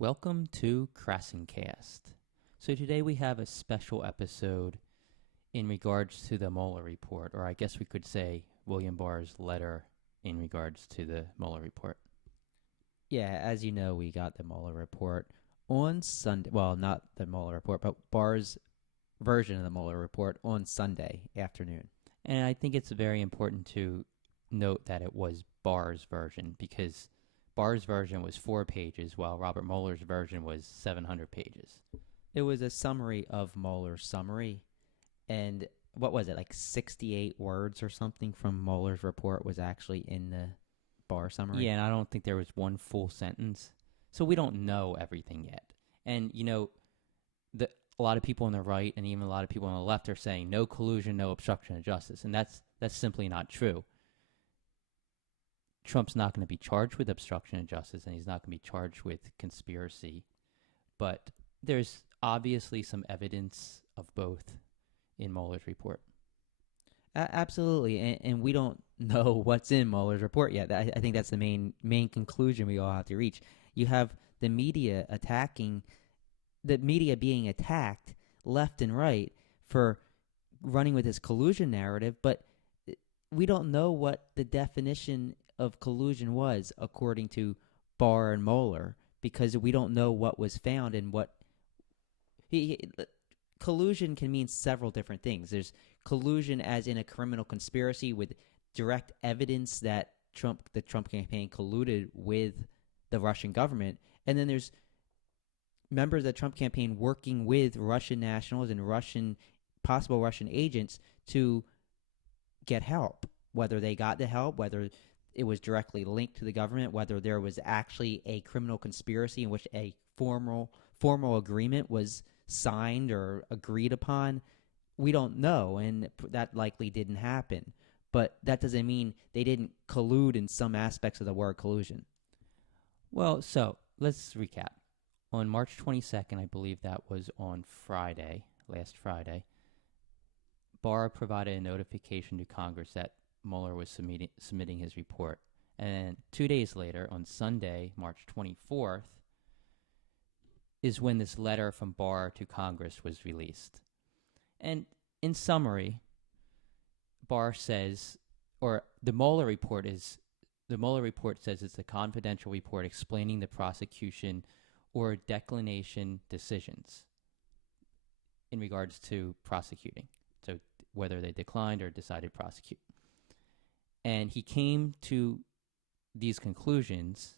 Welcome to KrassenCast. So today we have a special episode in regards to the Mueller report, or I guess we could say William Barr's letter in regards to the Mueller report. Yeah, as you know, we got the Mueller report on Sunday. Well, not the Mueller report, but Barr's version of the Mueller report on Sunday afternoon. And I think it's very important to note that it was Barr's version because Barr's version was 4 pages while Robert Mueller's version was 700 pages. It was a summary of Mueller's summary. And what was it, like 68 words or something from Mueller's report was actually in the Barr summary? Yeah, and I don't think there was one full sentence. So we don't know everything yet. And, a lot of people on the right and even a lot of people on the left are saying no collusion, no obstruction of justice. And that's simply not true. Trump's not going to be charged with obstruction of justice and he's not going to be charged with conspiracy. But there's obviously some evidence of both in Mueller's report. Absolutely, and we don't know what's in Mueller's report yet. I think that's the main conclusion we all have to reach. You have the media being attacked left and right for running with this collusion narrative, but we don't know what the definition of collusion was according to Barr and Mueller because we don't know what was found and what collusion can mean several different things. There's collusion as in a criminal conspiracy with direct evidence that the Trump campaign colluded with the Russian government. And then there's members of the Trump campaign working with Russian nationals and possible Russian agents to get help, whether they got the help, whether it was directly linked to the government, whether there was actually a criminal conspiracy in which a formal agreement was signed or agreed upon. We don't know, and that likely didn't happen. But that doesn't mean they didn't collude in some aspects of the word collusion. Well, so let's recap. On March 22nd, I believe that was on last Friday, Barr provided a notification to Congress that Mueller was submitting his report. And 2 days later, on Sunday, March 24th, is when this letter from Barr to Congress was released. And in summary, Barr says, or the Mueller report says it's a confidential report explaining the prosecution or declination decisions in regards to prosecuting. So whether they declined or decided to prosecute. And he came to these conclusions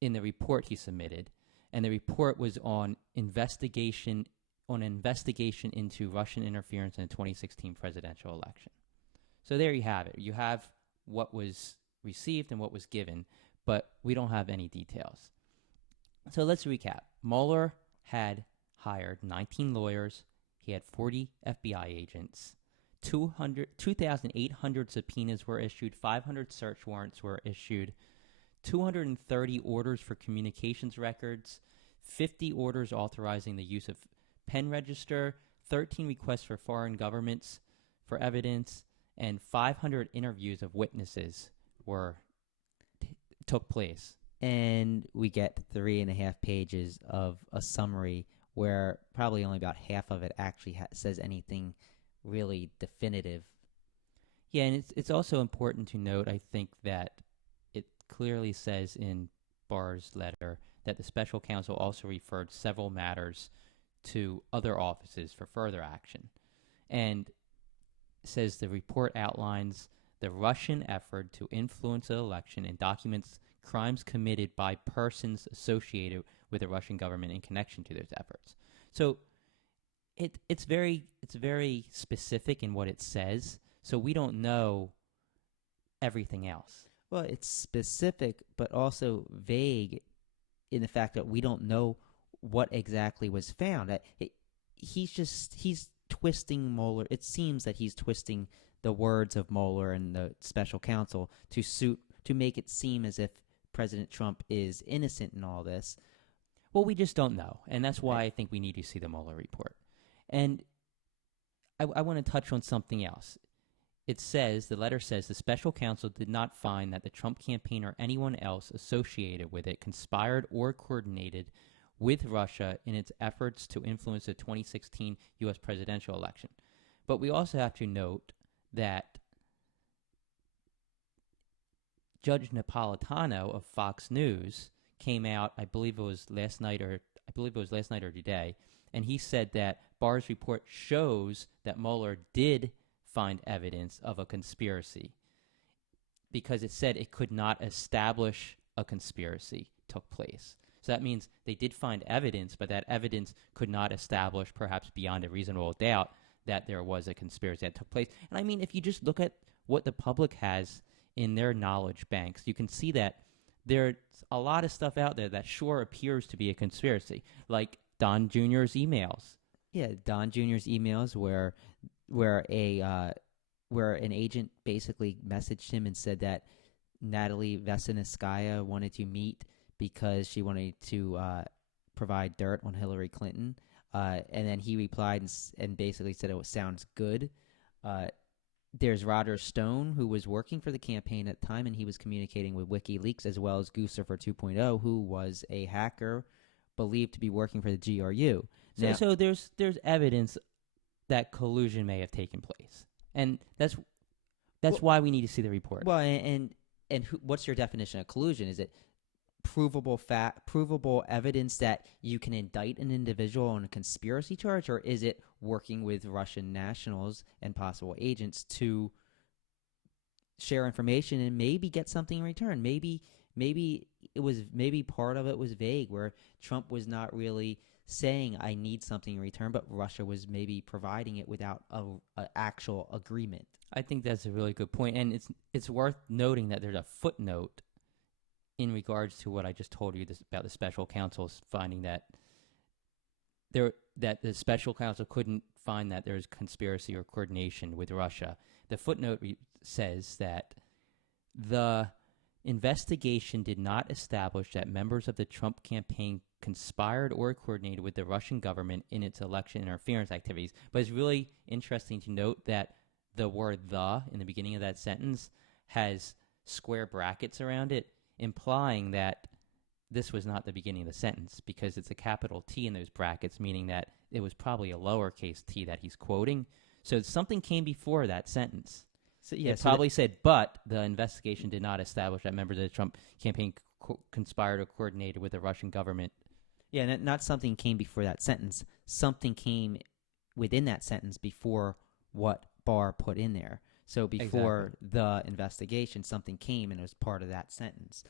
in the report he submitted, and the report was on investigation into Russian interference in the 2016 presidential election. So there you have it. You have what was received and what was given, but we don't have any details. So let's recap. Mueller had hired 19 lawyers. He had 40 FBI agents. 2,800 subpoenas were issued. 500 search warrants were issued. 230 orders for communications records. 50 orders authorizing the use of pen register. 13 requests for foreign governments for evidence. And 500 interviews of witnesses took place. And we get 3.5 pages of a summary where probably only about half of it actually says anything really definitive. Yeah, and it's also important to note, I think, that it clearly says in Barr's letter that the special counsel also referred several matters to other offices for further action. And says the report outlines the Russian effort to influence the election and documents crimes committed by persons associated with the Russian government in connection to those efforts. So it's very specific in what it says, so we don't know everything else. Well, it's specific, but also vague in the fact that we don't know what exactly was found. He's twisting Mueller. It seems that he's twisting the words of Mueller and the special counsel to make it seem as if President Trump is innocent in all this. Well, we just don't know, and that's why I think we need to see the Mueller report. And I want to touch on something else. it says, the letter says, the special counsel did not find that the Trump campaign or anyone else associated with it conspired or coordinated with Russia in its efforts to influence the 2016 U.S. presidential election. But we also have to note that Judge Napolitano of Fox News came out, I believe it was last night or today, and he said that Barr's report shows that Mueller did find evidence of a conspiracy because it said it could not establish a conspiracy took place. So that means they did find evidence, but that evidence could not establish, perhaps beyond a reasonable doubt, that there was a conspiracy that took place. And I mean, if you just look at what the public has in their knowledge banks, you can see that there's a lot of stuff out there that sure appears to be a conspiracy, like Don Jr.'s emails. Yeah, Don Jr.'s emails where an agent basically messaged him and said that Natalie Veselnitskaya wanted to meet because she wanted to provide dirt on Hillary Clinton. And then he replied and basically said it sounds good. There's Roger Stone, who was working for the campaign at the time, and he was communicating with WikiLeaks, as well as Guccifer 2.0, who was a hacker believed to be working for the GRU. So there's evidence that collusion may have taken place, and that's why we need to see the report. Well, and what's your definition of collusion? Is it provable evidence that you can indict an individual on a conspiracy charge, or is it working with Russian nationals and possible agents to share information and maybe get something in return? Maybe part of it was vague, where Trump was not really saying I need something in return, but Russia was maybe providing it without an actual agreement. I think that's a really good point, and it's worth noting that there's a footnote in regards to what I just told you about the special counsel's finding that the special counsel couldn't find that there's conspiracy or coordination with Russia. The footnote says that the investigation did not establish that members of the Trump campaign conspired or coordinated with the Russian government in its election interference activities. But it's really interesting to note that the word "the" in the beginning of that sentence has square brackets around it, implying that this was not the beginning of the sentence, because it's a capital T in those brackets, meaning that it was probably a lowercase t that he's quoting. So something came before that sentence. So yeah, it probably said, but the investigation did not establish that members of the Trump campaign conspired or coordinated with the Russian government. Yeah, not something came before that sentence. Something came within that sentence before what Barr put in there. So before the investigation, something came and it was part of that sentence.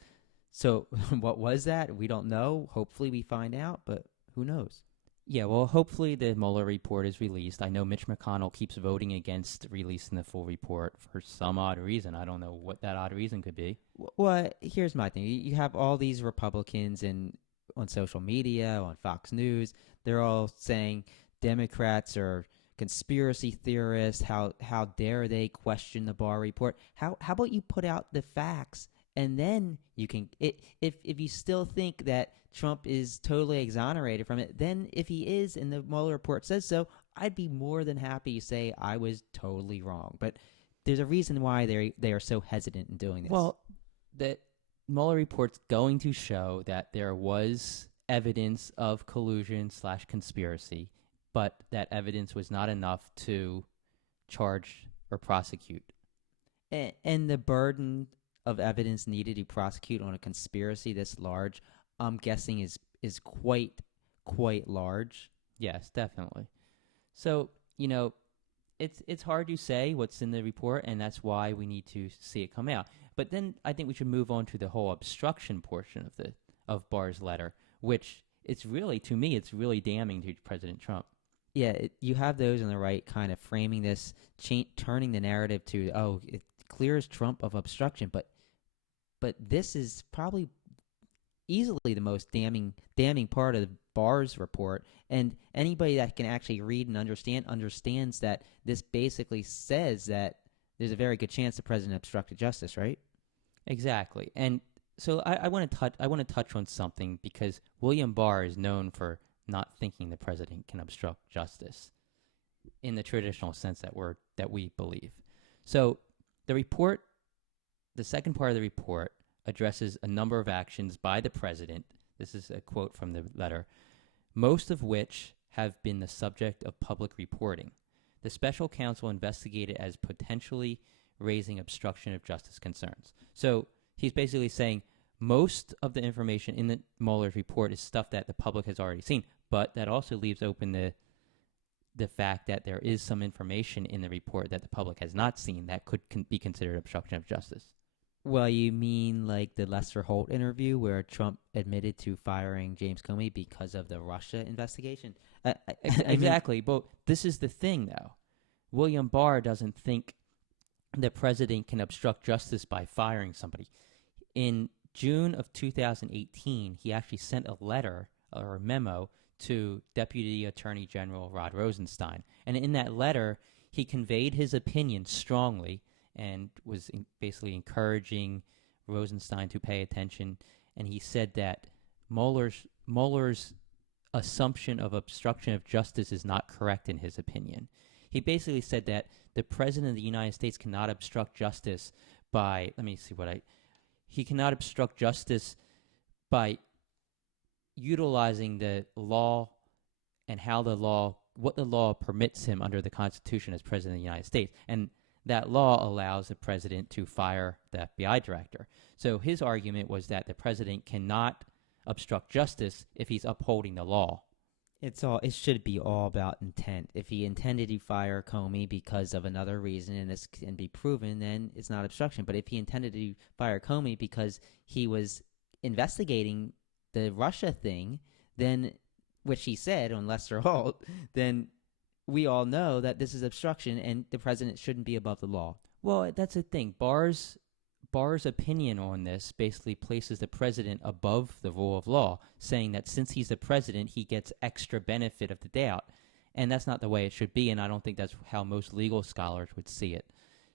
So what was that? We don't know. Hopefully we find out, but who knows? Yeah, well, hopefully the Mueller report is released. I know Mitch McConnell keeps voting against releasing the full report for some odd reason. I don't know what that odd reason could be. Well, here's my thing. You have all these Republicans on social media, on Fox News. They're all saying Democrats are conspiracy theorists. How dare they question the Barr report? How about you put out the facts, and then you can, if you still think that Trump is totally exonerated from it, then if he is and the Mueller report says so, I'd be more than happy to say I was totally wrong. But there's a reason why they are so hesitant in doing this. Well, the Mueller report's going to show that there was evidence of collusion/conspiracy, but that evidence was not enough to charge or prosecute. And the burden of evidence needed to prosecute on a conspiracy this large, I'm guessing is quite large. Yes, definitely. So, it's hard to say what's in the report, and that's why we need to see it come out. But then I think we should move on to the whole obstruction portion of Barr's letter, which it's really damning to President Trump. Yeah, you have those on the right kind of framing this, turning the narrative to, it clears Trump of obstruction, but this is probably easily the most damning part of Barr's report, and anybody that can actually read and understands that this basically says that there's a very good chance the president obstructed justice, right? Exactly. And so I want to touch on something, because William Barr is known for not thinking the president can obstruct justice in the traditional sense that we believe. So the report, the second part of the report, addresses a number of actions by the president. This is a quote from the letter, most of which have been the subject of public reporting. The special counsel investigated as potentially raising obstruction of justice concerns. So he's basically saying most of the information in the Mueller's report is stuff that the public has already seen, but that also leaves open the fact that there is some information in the report that the public has not seen that could be considered obstruction of justice. Well, you mean like the Lester Holt interview where Trump admitted to firing James Comey because of the Russia investigation? Exactly. But this is the thing, though. William Barr doesn't think the president can obstruct justice by firing somebody. In June of 2018, he actually sent a letter or a memo to Deputy Attorney General Rod Rosenstein. And in that letter, he conveyed his opinion strongly and was basically encouraging Rosenstein to pay attention. And he said that Mueller's assumption of obstruction of justice is not correct in his opinion. He basically said that the President of the United States cannot obstruct justice by, he cannot obstruct justice by utilizing the law and what the law permits him under the Constitution as President of the United States. And that law allows the president to fire the FBI director. So his argument was that the president cannot obstruct justice if he's upholding the law. It should be all about intent. If he intended to fire Comey because of another reason and this can be proven, then it's not obstruction. But if he intended to fire Comey because he was investigating the Russia thing, then, which he said on Lester Holt, then we all know that this is obstruction and the president shouldn't be above the law. Well, that's the thing. Barr's opinion on this basically places the president above the rule of law, saying that since he's the president, he gets extra benefit of the doubt. And that's not the way it should be, and I don't think that's how most legal scholars would see it.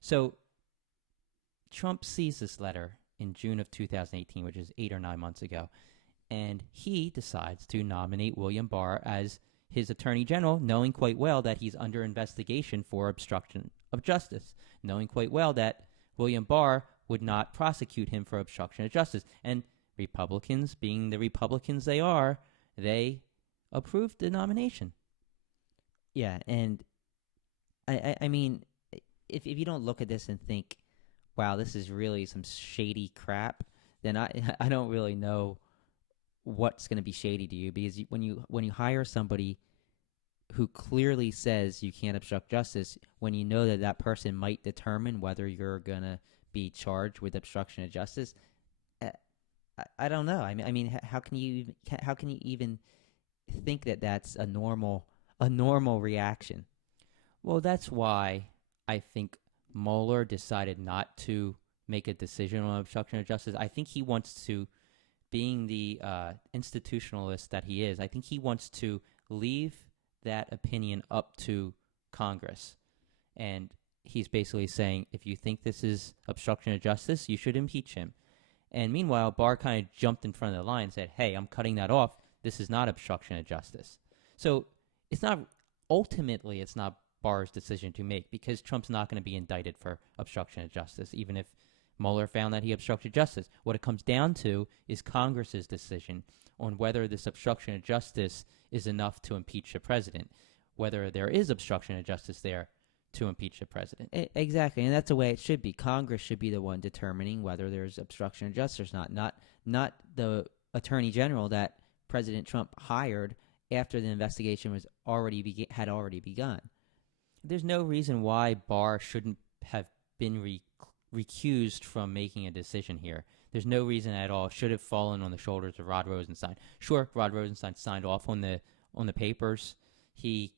So Trump sees this letter in June of 2018, which is 8 or 9 months ago, and he decides to nominate William Barr as his attorney general, knowing quite well that he's under investigation for obstruction of justice, knowing quite well that William Barr would not prosecute him for obstruction of justice. And Republicans, being the Republicans they are, they approved the nomination. Yeah, and I mean, if you don't look at this and think, wow, this is really some shady crap, then I don't really know what's going to be shady to you, because when you hire somebody who clearly says you can't obstruct justice, when you know that that person might determine whether you're going to be charged with obstruction of justice, I don't know. I mean, how can you even think that that's a normal reaction? Well, that's why I think Mueller decided not to make a decision on obstruction of justice. I think he wants to, being the institutionalist that he is, I think he wants to leave that opinion up to Congress. And he's basically saying, if you think this is obstruction of justice, you should impeach him. And meanwhile, Barr kind of jumped in front of the line and said, hey, I'm cutting that off. This is not obstruction of justice. So ultimately, it's not Barr's decision to make, because Trump's not going to be indicted for obstruction of justice, even if Mueller found that he obstructed justice. What it comes down to is Congress's decision on whether this obstruction of justice is enough to impeach the president, whether there is obstruction of justice there to impeach the president. Exactly, and that's the way it should be. Congress should be the one determining whether there's obstruction of justice or not the attorney general that President Trump hired after the investigation had already begun. There's no reason why Barr shouldn't have been recused from making a decision here. There's no reason at all. It should have fallen on the shoulders of Rod Rosenstein. Sure, Rod Rosenstein signed off on the papers. He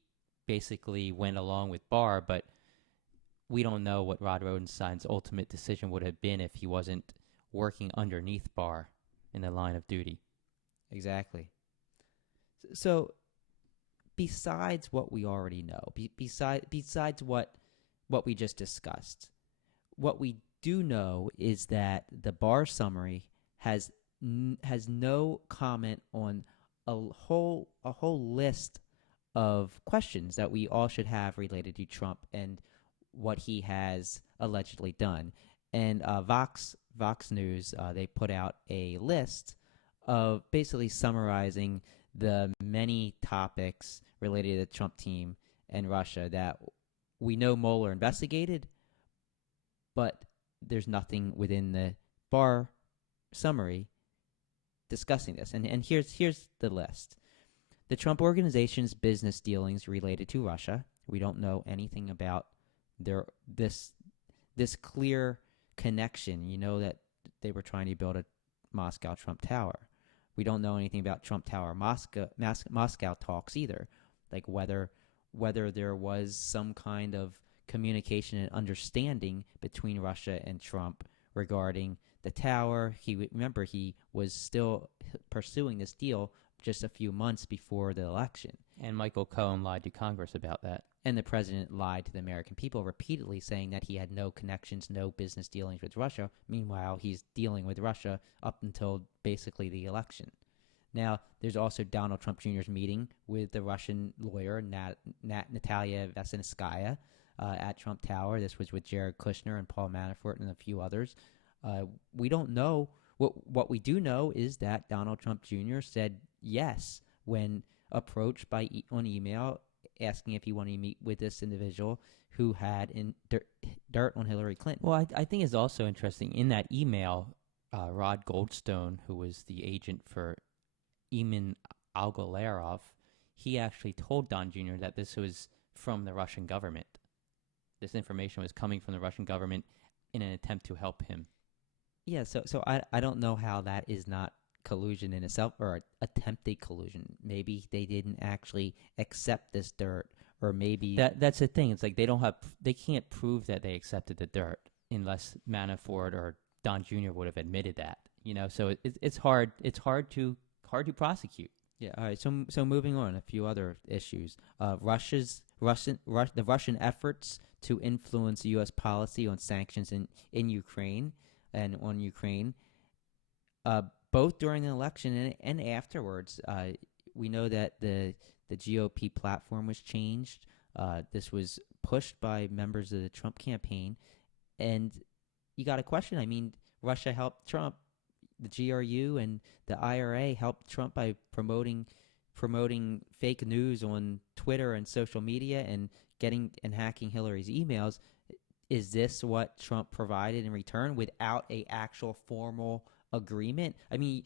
basically went along with Barr, but we don't know what Rod Rosenstein's ultimate decision would have been if he wasn't working underneath Barr in the line of duty. Exactly. So besides what we already know, besides what we just discussed, what we do know is that the Barr summary has no comment on a whole list of questions that we all should have related to Trump and what he has allegedly done. And Vox News, they put out a list of basically summarizing the many topics related to the Trump team and Russia that we know Mueller investigated, but there's nothing within the Barr summary discussing this. And here's the list. The Trump organization's business dealings related to Russia. We don't know anything about this clear connection. You know that they were trying to build a Moscow Trump Tower. We don't know anything about Trump Tower Moscow talks either, like whether there was some kind of communication and understanding between Russia and Trump regarding the tower. Remember, he was still pursuing this deal just a few months before the election. And Michael Cohen lied to Congress about that. And the president lied to the American people repeatedly, saying that he had no connections, no business dealings with Russia. Meanwhile, he's dealing with Russia up until basically the election. Now, there's also Donald Trump Jr.'s meeting with the Russian lawyer, Natalia Veselnitskaya, at Trump Tower. This was with Jared Kushner and Paul Manafort and a few others. We don't know. What we do know is that Donald Trump Jr. said yes when approached on email asking if he wanted to meet with this individual who had dirt on Hillary Clinton. Well, I think it's also interesting in that email, Rod Goldstone, who was the agent for Eamon Algalarov, he actually told Don Jr. that this was from the Russian government. This information was coming from the Russian government in an attempt to help him. Yeah, so I don't know how that is not collusion in itself, or attempted collusion. Maybe they didn't actually accept this dirt, or maybe that's the thing. It's like they can't prove that they accepted the dirt unless Manafort or Don Jr. would have admitted that. So it's hard to prosecute. Yeah. All right. So moving on, a few other issues. The Russian efforts to influence U.S. policy on sanctions in Ukraine and on Ukraine. Both during the election and afterwards, we know that the GOP platform was changed. This was pushed by members of the Trump campaign. And you got a question. I mean, Russia helped Trump. The GRU and the IRA helped Trump by promoting fake news on Twitter and social media and hacking Hillary's emails. Is this what Trump provided in return without a actual formal agreement? I mean,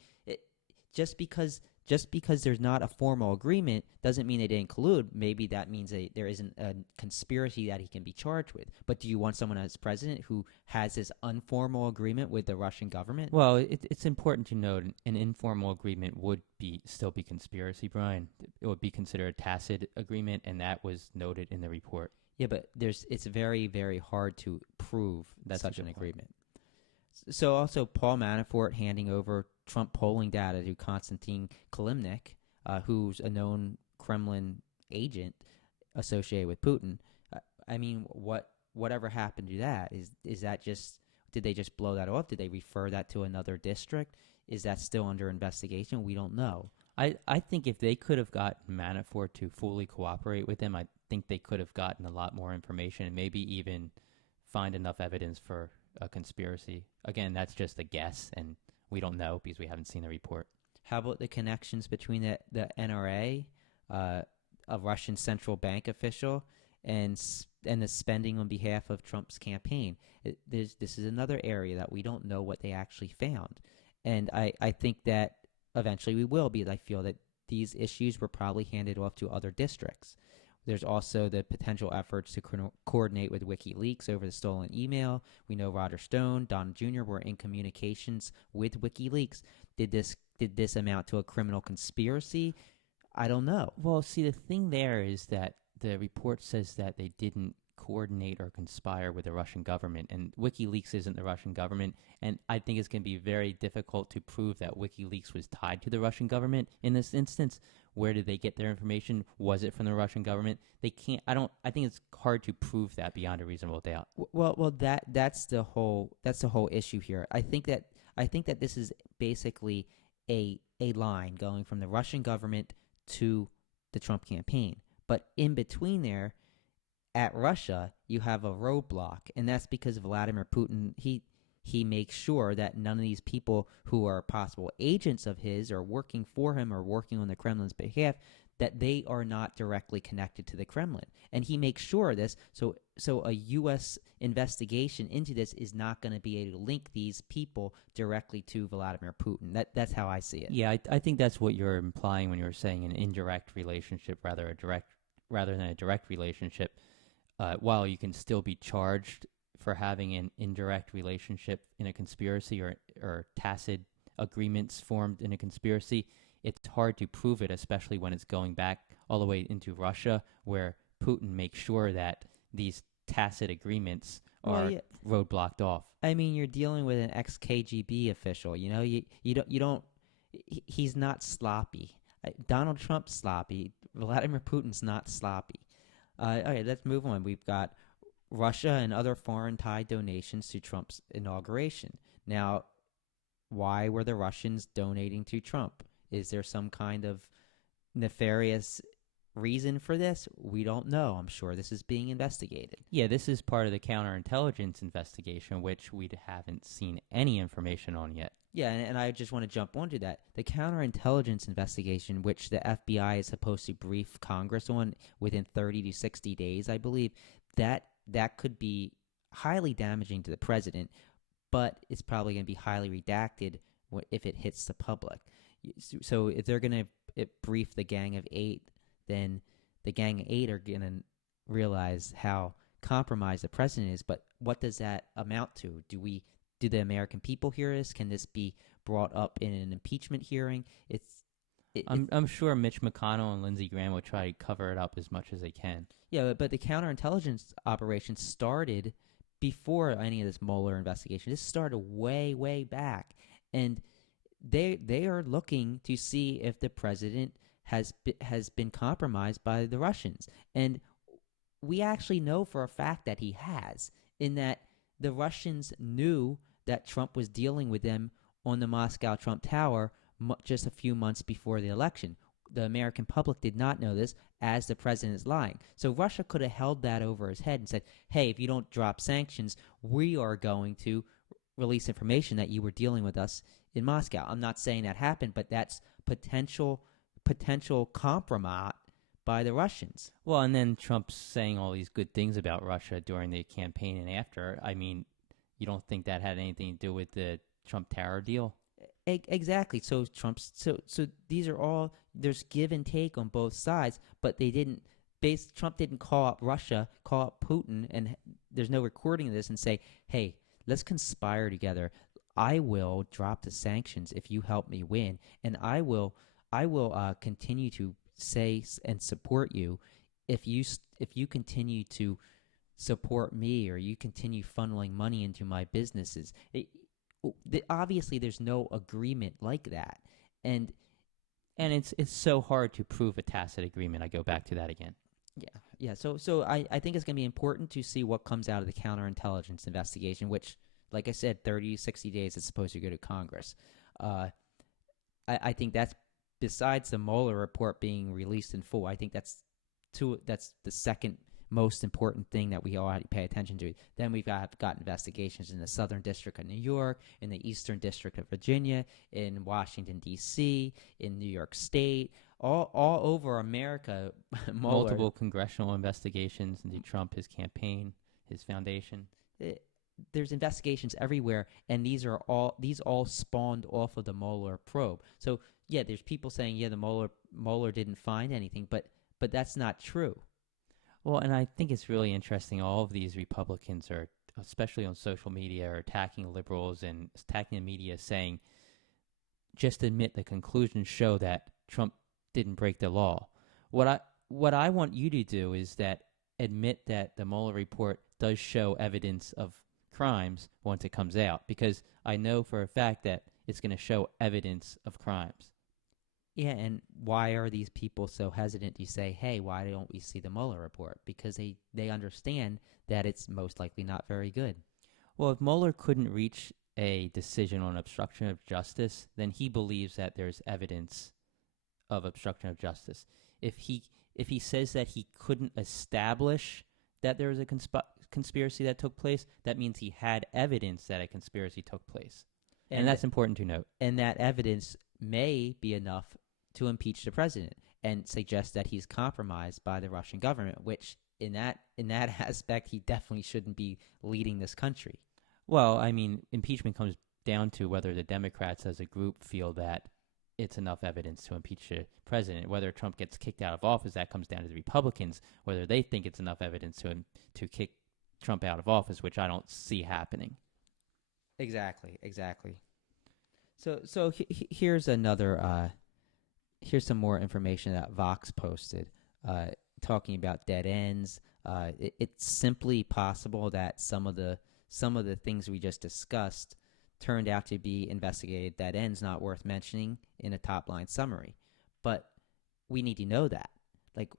just because there's not a formal agreement doesn't mean they didn't collude. Maybe that means there isn't a conspiracy that he can be charged with. But do you want someone as president who has this informal agreement with the Russian government? Well, it's important to note an informal agreement would still be conspiracy, Brian. It would be considered a tacit agreement, and that was noted in the report. Yeah, but it's very, very hard to prove such an agreement. So also Paul Manafort handing over Trump polling data to Konstantin Kilimnik, who's a known Kremlin agent associated with Putin. I mean, whatever happened to that? Is that did they just blow that off? Did they refer that to another district? Is that still under investigation? We don't know. I think if they could have gotten Manafort to fully cooperate with them, I think they could have gotten a lot more information and maybe even find enough evidence for a conspiracy. Again, that's just a guess, and we don't know because we haven't seen the report. How about the connections between the NRA, a Russian central bank official, and the spending on behalf of Trump's campaign? This is another area that we don't know what they actually found. And I think that eventually we will, because I feel that these issues were probably handed off to other districts. There's also the potential efforts to coordinate with WikiLeaks over the stolen email. We know Roger Stone, Don Jr. were in communications with WikiLeaks. Did this amount to a criminal conspiracy? I don't know. Well, see, the thing there is that the report says that they didn't coordinate or conspire with the Russian government, and WikiLeaks isn't the Russian government, and I think it's going to be very difficult to prove that WikiLeaks was tied to the Russian government in this instance. Where did they get their information? Was it from the Russian government? They can't. I think it's hard to prove that beyond a reasonable doubt. Well, that's the whole issue here. I think that this is basically a line going from the Russian government to the Trump campaign, but in between there, at Russia, you have a roadblock, and that's because Vladimir Putin, he makes sure that none of these people who are possible agents of his or working for him or working on the Kremlin's behalf, that they are not directly connected to the Kremlin. And he makes sure of this, so a U.S. investigation into this is not going to be able to link these people directly to Vladimir Putin. That's how I see it. Yeah, I think that's what you're implying when you're saying an indirect relationship rather than a direct relationship. While you can still be charged for having an indirect relationship in a conspiracy or tacit agreements formed in a conspiracy, it's hard to prove it, especially when it's going back all the way into Russia, where Putin makes sure that these tacit agreements are roadblocked off. I mean, you're dealing with an ex-KGB official. You know, you don't. He's not sloppy. Donald Trump's sloppy. Vladimir Putin's not sloppy. Okay, let's move on. We've got Russia and other foreign tied donations to Trump's inauguration. Now, why were the Russians donating to Trump? Is there some kind of nefarious reason for this? We don't know. I'm sure this is being investigated. Yeah, this is part of the counterintelligence investigation, which we haven't seen any information on yet. Yeah, and I just want to jump onto that. The counterintelligence investigation, which the FBI is supposed to brief Congress on within 30 to 60 days, I believe, that could be highly damaging to the president, but it's probably going to be highly redacted if it hits the public. So if they're going to brief the Gang of Eight, then the Gang of Eight are going to realize how compromised the president is. But what does that amount to? Do the American people hear this? Can this be brought up in an impeachment hearing? I'm sure Mitch McConnell and Lindsey Graham will try to cover it up as much as they can. Yeah, but the counterintelligence operation started before any of this Mueller investigation. This started way, way back. And they are looking to see if the president has been compromised by the Russians. And we actually know for a fact that he has, in that the Russians knew that Trump was dealing with them on the Moscow Trump Tower just a few months before the election. The American public did not know this, as the president is lying. So Russia could have held that over his head and said, hey, if you don't drop sanctions, we are going to release information that you were dealing with us in Moscow. I'm not saying that happened, but that's potential compromise by the Russians. Well, and then Trump's saying all these good things about Russia during the campaign and after. I mean, you don't think that had anything to do with the Trump Tower deal? Exactly. So these are all, there's give and take on both sides, but they didn't. Trump didn't call up Russia, call up Putin, and there's no recording of this and say, hey, let's conspire together. I will drop the sanctions if you help me win, and I will continue to say and support you if you continue to support me, or you continue funneling money into my businesses. Obviously, there's no agreement like that, and it's so hard to prove a tacit agreement. I go back to that again. Yeah. So I think it's going to be important to see what comes out of the counterintelligence investigation, which, like I said, 30, 60 days it's supposed to go to Congress. I think that's, besides the Mueller report being released in full, I think that's the second most important thing that we all have to pay attention to. Then we've got investigations in the Southern District of New York, in the Eastern District of Virginia, in Washington, D.C., in New York State, all over America. Multiple congressional investigations into Trump, his campaign, his foundation. There's investigations everywhere, and these all spawned off of the Mueller probe. So, yeah, there's people saying, yeah, the Mueller didn't find anything, but that's not true. Well, and I think it's really interesting. All of these Republicans are, especially on social media, are attacking liberals and attacking the media, saying, just admit the conclusions show that Trump didn't break the law. What I want you to do is that admit that the Mueller report does show evidence of crimes once it comes out, because I know for a fact that it's going to show evidence of crimes. Yeah, and why are these people so hesitant to say, hey, why don't we see the Mueller report? Because they understand that it's most likely not very good. Well, if Mueller couldn't reach a decision on obstruction of justice, then he believes that there's evidence of obstruction of justice. If he says that he couldn't establish that there was a conspiracy that took place, that means he had evidence that a conspiracy took place. And that's important to note. And that evidence may be enough to impeach the president and suggest that he's compromised by the Russian government, which in that aspect, he definitely shouldn't be leading this country. Well, I mean, impeachment comes down to whether the Democrats as a group feel that it's enough evidence to impeach the president. Whether Trump gets kicked out of office, that comes down to the Republicans, whether they think it's enough evidence to kick Trump out of office, which I don't see happening. Exactly. So here's another. Here's some more information that Vox posted, talking about dead ends. It's simply possible that some of the things we just discussed turned out to be investigated dead ends, not worth mentioning in a top line summary. But we need to know that. Like,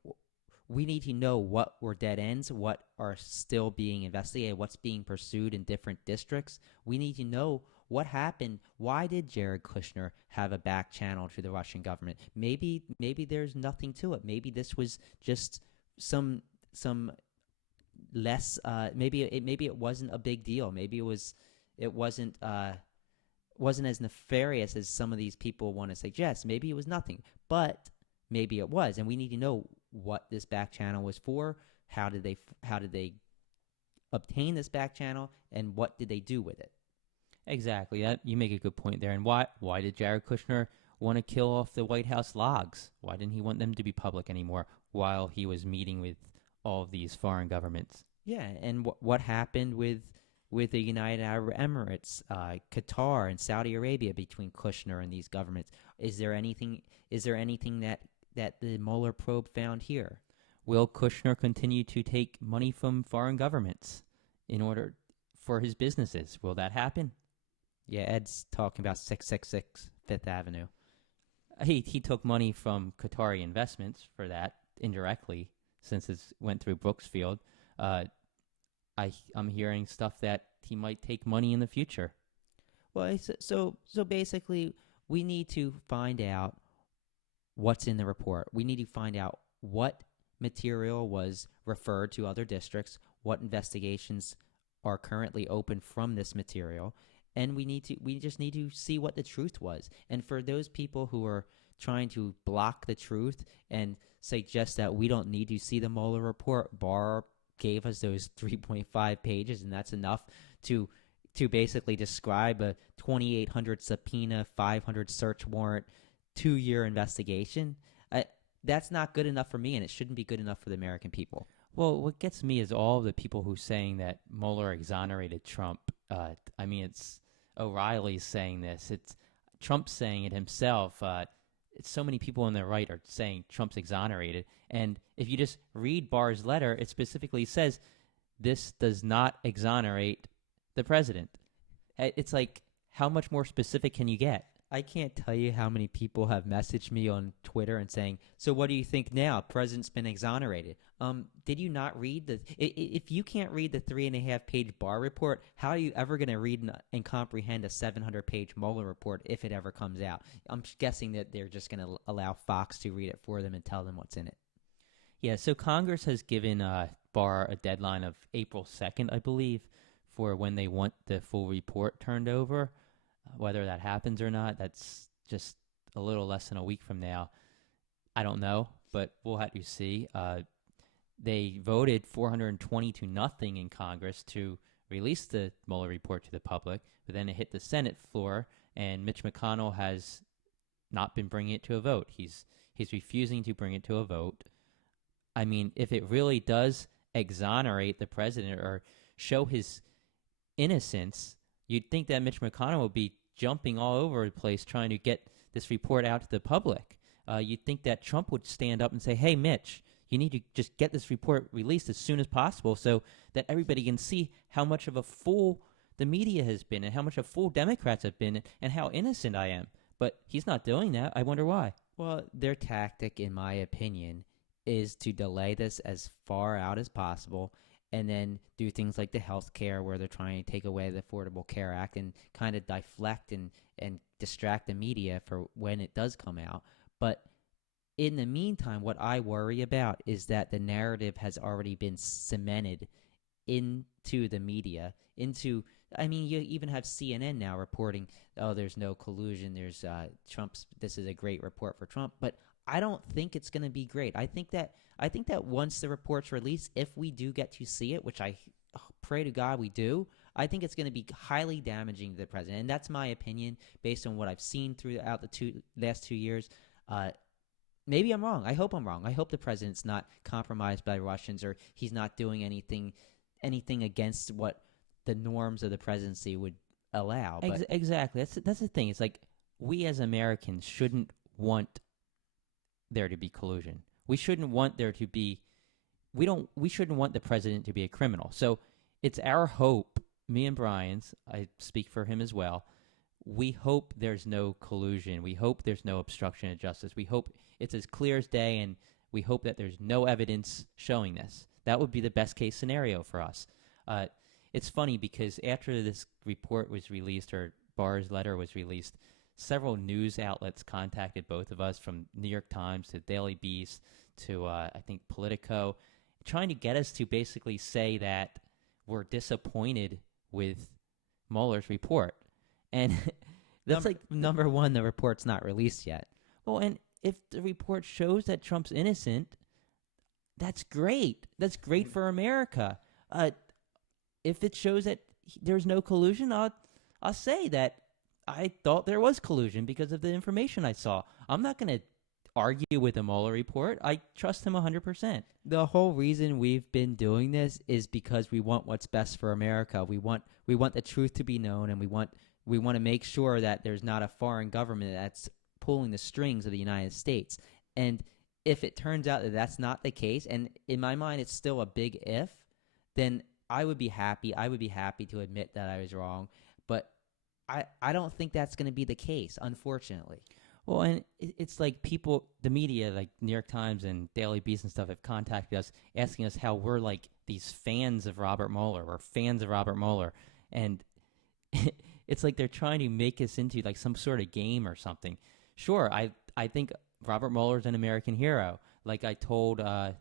we need to know what were dead ends, what are still being investigated, what's being pursued in different districts. We need to know what happened. Why did Jared Kushner have a back channel to the Russian government? Maybe there's nothing to it. Maybe this was just some less. Maybe it wasn't a big deal. Maybe it wasn't as nefarious as some of these people want to suggest. Maybe it was nothing, but maybe it was, and we need to know what this back channel was for. How did they obtain this back channel, and what did they do with it? Exactly. You make a good point there. And why did Jared Kushner want to kill off the White House logs? Why didn't he want them to be public anymore while he was meeting with all of these foreign governments? Yeah, and what happened with the United Arab Emirates, Qatar, and Saudi Arabia between Kushner and these governments? Is there anything that the Mueller probe found here? Will Kushner continue to take money from foreign governments in order for his businesses? Will that happen? Yeah, Ed's talking about 666 Fifth Avenue. He took money from Qatari investments for that indirectly, since it went through Brooksfield. I'm hearing stuff that he might take money in the future. Well, so basically, we need to find out what's in the report. We need to find out what material was referred to other districts, what investigations are currently open from this material, and we just need to see what the truth was. And for those people who are trying to block the truth and suggest that we don't need to see the Mueller report, Barr gave us those 3.5 pages, and that's enough to basically describe a 2,800 subpoena, 500 search warrant, 2-year investigation. That's not good enough for me, and it shouldn't be good enough for the American people. Well, what gets me is all the people who saying that Mueller exonerated Trump. I mean, it's O'Reilly's saying this. It's Trump saying it himself. It's so many people on the right are saying Trump's exonerated. And if you just read Barr's letter, it specifically says this does not exonerate the president. It's like, how much more specific can you get? I can't tell you how many people have messaged me on Twitter and saying, so what do you think now? President's been exonerated. Did you not read if you can't read the 3.5-page Barr report, how are you ever going to read and comprehend a 700-page Mueller report if it ever comes out? I'm guessing that they're just going to allow Fox to read it for them and tell them what's in it. Yeah, so Congress has given Barr a deadline of April 2nd, I believe, for when they want the full report turned over. Whether that happens or not, that's just a little less than a week from now. I don't know, but we'll have to see. They voted 420-0 in Congress to release the Mueller report to the public, but then it hit the Senate floor, and Mitch McConnell has not been bringing it to a vote. He's refusing to bring it to a vote. I mean, if it really does exonerate the president or show his innocence, you'd think that Mitch McConnell would be jumping all over the place trying to get this report out to the public. You'd think that Trump would stand up and say, hey, Mitch, you need to just get this report released as soon as possible so that everybody can see how much of a fool the media has been and how much of a fool Democrats have been and how innocent I am. But he's not doing that. I wonder why. Well, their tactic, in my opinion, is to delay this as far out as possible and then do things like the health care where they're trying to take away the Affordable Care Act and kind of deflect and distract the media for when it does come out. But in the meantime, what I worry about is that the narrative has already been cemented into the media, into, I mean, you even have CNN now reporting, oh, there's no collusion, there's Trump's, this is a great report for Trump, but I don't think it's going to be great. I think that once the report's released, if we do get to see it, which I pray to God we do, I think it's going to be highly damaging to the president. And that's my opinion based on what I've seen throughout the last 2 years. Maybe I'm wrong. I hope I'm wrong. I hope the president's not compromised by Russians, or he's not doing anything against what the norms of the presidency would allow. But Exactly. That's the thing. It's like, we as Americans shouldn't want there to be collusion. We shouldn't want there to be. We shouldn't want the president to be a criminal. So it's our hope, me and Brian's, I speak for him as well, we hope there's no collusion. We hope there's no obstruction of justice. We hope it's as clear as day, and we hope that there's no evidence showing this. That would be the best case scenario for us. It's funny because after this report was released, or Barr's letter was released, several news outlets contacted both of us, from New York Times to Daily Beast to, I think, Politico, trying to get us to basically say that we're disappointed with Mueller's report. And that's number one, the report's not released yet. Well, and if the report shows that Trump's innocent, that's great. That's great for America. If it shows that there's no collusion, I'll say that I thought there was collusion because of the information I saw. I'm not going to argue with the Mueller report. I trust him 100%. The whole reason we've been doing this is because we want what's best for America. We want the truth to be known, and we want to make sure that there's not a foreign government that's pulling the strings of the United States. And if it turns out that that's not the case, and in my mind it's still a big if, then I would be happy. I would be happy to admit that I was wrong. But I don't think that's going to be the case, unfortunately. Well, and it's like people, the media, like New York Times and Daily Beast and stuff, have contacted us asking us how we're like these fans of Robert Mueller. We're fans of Robert Mueller. And it's like they're trying to make us into like some sort of game or something. Sure, I think Robert Mueller's an American hero. Like I told the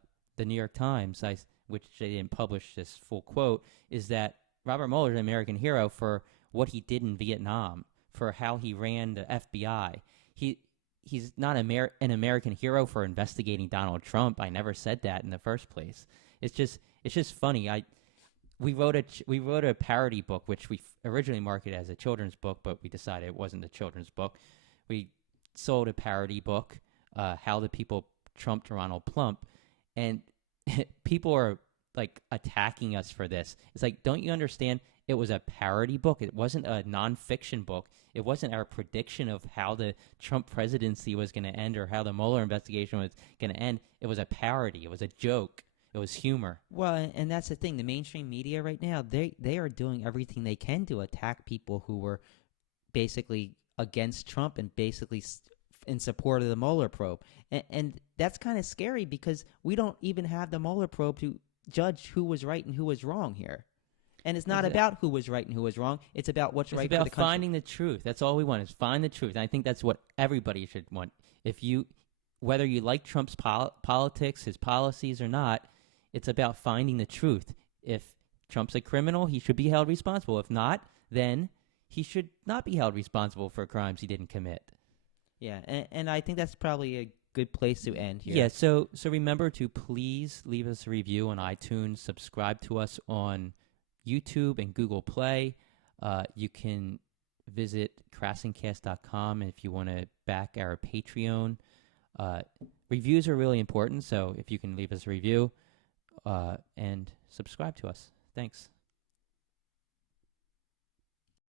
New York Times, which they didn't publish this full quote, is that Robert Mueller's an American hero for what he did in Vietnam, for how he ran the FBI. He's not an American hero for investigating Donald Trump. I never said that in the first place. It's just funny. We wrote a parody book, which we originally marketed as a children's book, but we decided it wasn't a children's book. We sold a parody book, How the People Trumped Ronald Plump, and people are like attacking us for this. It's like, don't you understand? It was a parody book. It wasn't a nonfiction book. It wasn't our prediction of how the Trump presidency was going to end or how the Mueller investigation was going to end. It was a parody. It was a joke. It was humor. Well, and that's the thing. The mainstream media right now, they are doing everything they can to attack people who were basically against Trump and basically in support of the Mueller probe. And that's kind of scary because we don't even have the Mueller probe to judge who was right and who was wrong here. And it's not about who was right and who was wrong. It's about what's right for the country. It's about finding the truth. That's all we want, is find the truth. And I think that's what everybody should want. Whether you like Trump's politics, his policies or not, it's about finding the truth. If Trump's a criminal, he should be held responsible. If not, then he should not be held responsible for crimes he didn't commit. Yeah, and I think that's probably a good place to end here. Yeah, so remember to please leave us a review on iTunes, subscribe to us on YouTube and Google Play. You can visit KrassenCast.com if you want to back our Patreon. Reviews are really important, so if you can leave us a review and subscribe to us. Thanks.